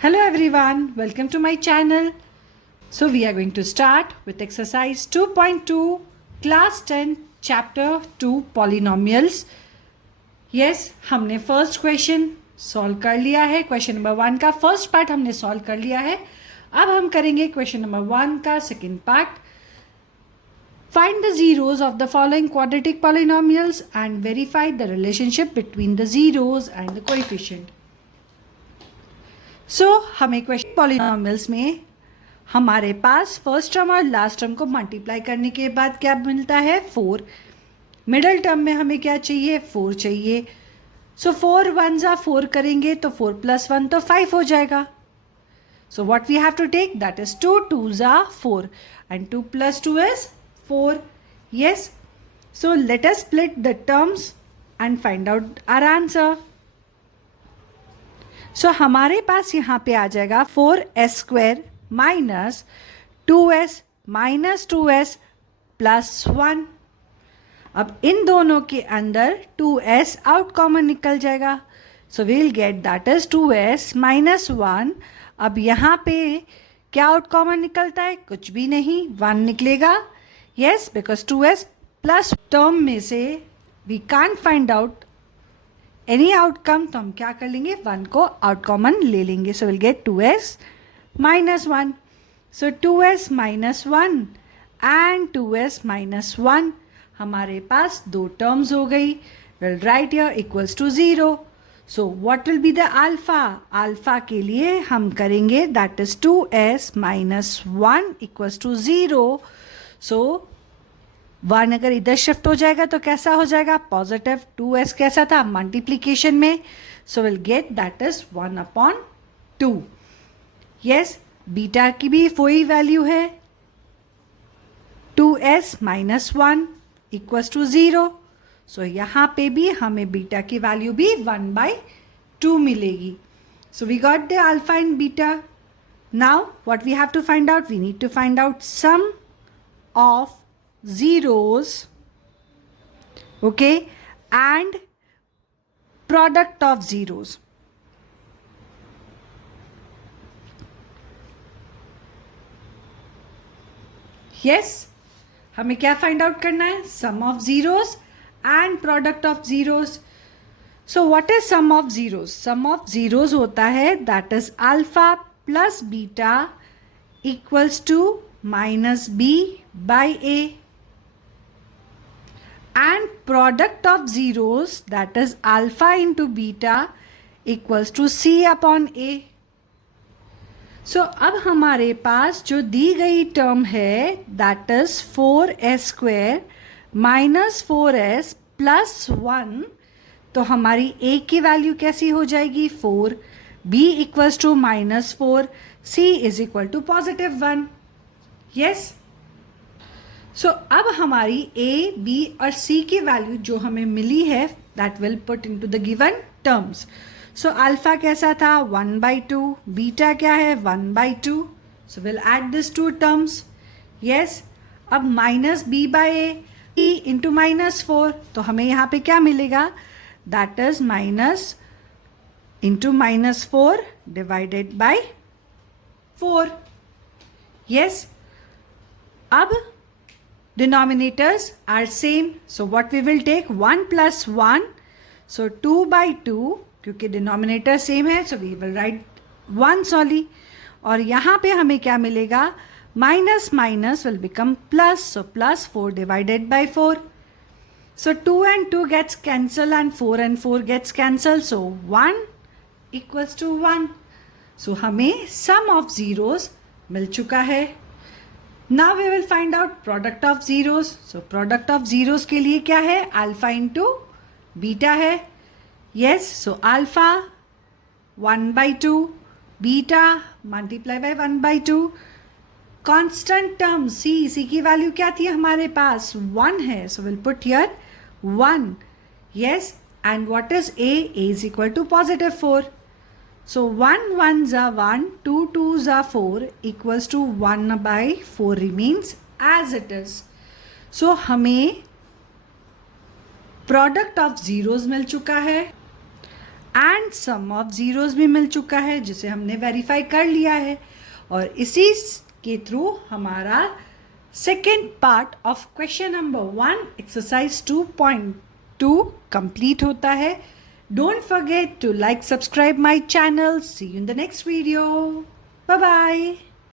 Hello everyone, welcome to my channel. So we are going to start with exercise 2.2 class 10 chapter 2 polynomials. Yes, हमने first question solve कर लिया है. Question number 1 का first part हमने solve कर लिया है. अब हम करेंगे क्वेश्चन नंबर 1 का second part. Find the zeros of the following quadratic polynomials and verify the relationship between the zeros and the coefficient. सो हमें क्वेश्चन पॉलिनॉमियल्स में हमारे पास फर्स्ट टर्म और लास्ट टर्म को मल्टीप्लाई करने के बाद क्या मिलता है 4. मिडल टर्म में हमें क्या चाहिए 4 चाहिए. सो 4 1 जा 4 करेंगे तो 4 + 1 तो 5 हो जाएगा. So what we have to take that is 2 2 जा 4 and 2 + 2 is 4. Yes, so let us split the terms and find out our answer. So हमारे पास यहाँ पे आ जाएगा 4s² minus 2s minus 2s plus 1. अब इन दोनों के अंदर 2s आउट कॉमन निकल जाएगा. So we'll get that is 2s minus 1. अब यहाँ पे क्या आउट कॉमन निकलता है? कुछ भी नहीं, 1 निकलेगा. Yes, because 2s plus term में से we can't find out any outcome, तो हम क्या कर लेंगे 1 को आउट कॉमन ले लेंगे. So will get 2s minus 1. So 2s minus 1 and 2s minus 1 हमारे पास दो टर्म्स हो गई. Will write here equals to 0. So what will be the alpha? Alpha के लिए हम करेंगे that is 2s minus 1 equals to 0. So 1 अगर इधर शिफ्ट हो जाएगा तो कैसा हो जाएगा? पॉजिटिव. 2s कैसा था? मल्टीप्लीकेशन में. सो will gate that is 1/2. Yes, beta की भी वही वैल्यू है 2s माइनस 1 इक्वल्स टू 0. सो यहाँ पे भी हमें बीटा की वैल्यू भी 1/2 मिलेगी. So we got the alpha and beta. Now what we have to find out? We need to find out some of zeros, okay, and product of zeros. Yes, हमें क्या find out करना है? Sum of zeros and product of zeros. So what is sum of zeros? Sum of zeros होता है that is alpha plus beta equals to minus b by a, and product of zeros that is alpha into beta equals to c upon a. So अब हमारे पास जो दी गई term है that is 4s² minus 4s plus 1. तो हमारी a की value कैसी हो जाएगी? 4. b equals to -4. c is equal to +1. Yes, so अब हमारी a, b और c की वैल्यू जो हमें मिली है that will put into the given terms. So alpha कैसा था? 1/2. बीटा क्या है? 1/2. So will add this to terms. Yes, अब minus b by a into -4. तो हमें यहाँ पे क्या मिलेगा? That is minus into -4 divided by 4. Yes, अब denominators are same, so what we will take 1 + 1, so 2/2. क्योंकि denominator same है, so we will write 1 solely. और यहाँ पे हमें क्या मिलेगा? Minus minus will become plus, so +4 divided by 4. So 2 and 2 gets cancelled and 4 and 4 gets cancelled, so 1 equals to 1. So हमें sum of zeros मिल चुका है. Now we will find out product of zeros. So product of zeros के लिए क्या है? Alpha into beta है. Yes, so alpha 1/2, beta multiply by 1/2. Constant term c की value क्या थी हमारे पास? 1 है. So we'll put here 1. Yes, and what is a? a is equal to +4. So 1 1 जा 1, 2 2 जा 4 equals to 1/4 remains as it is. So हमें product of zeros मिल चुका है एंड सम ऑफ ज़ीरोज़ भी मिल चुका है जिसे हमने वेरीफाई कर लिया है। और इसी के थ्रू हमारा second part of question number 1 exercise 2.2 complete होता है। Don't forget to like, subscribe my channel. See you in the next video. Bye bye.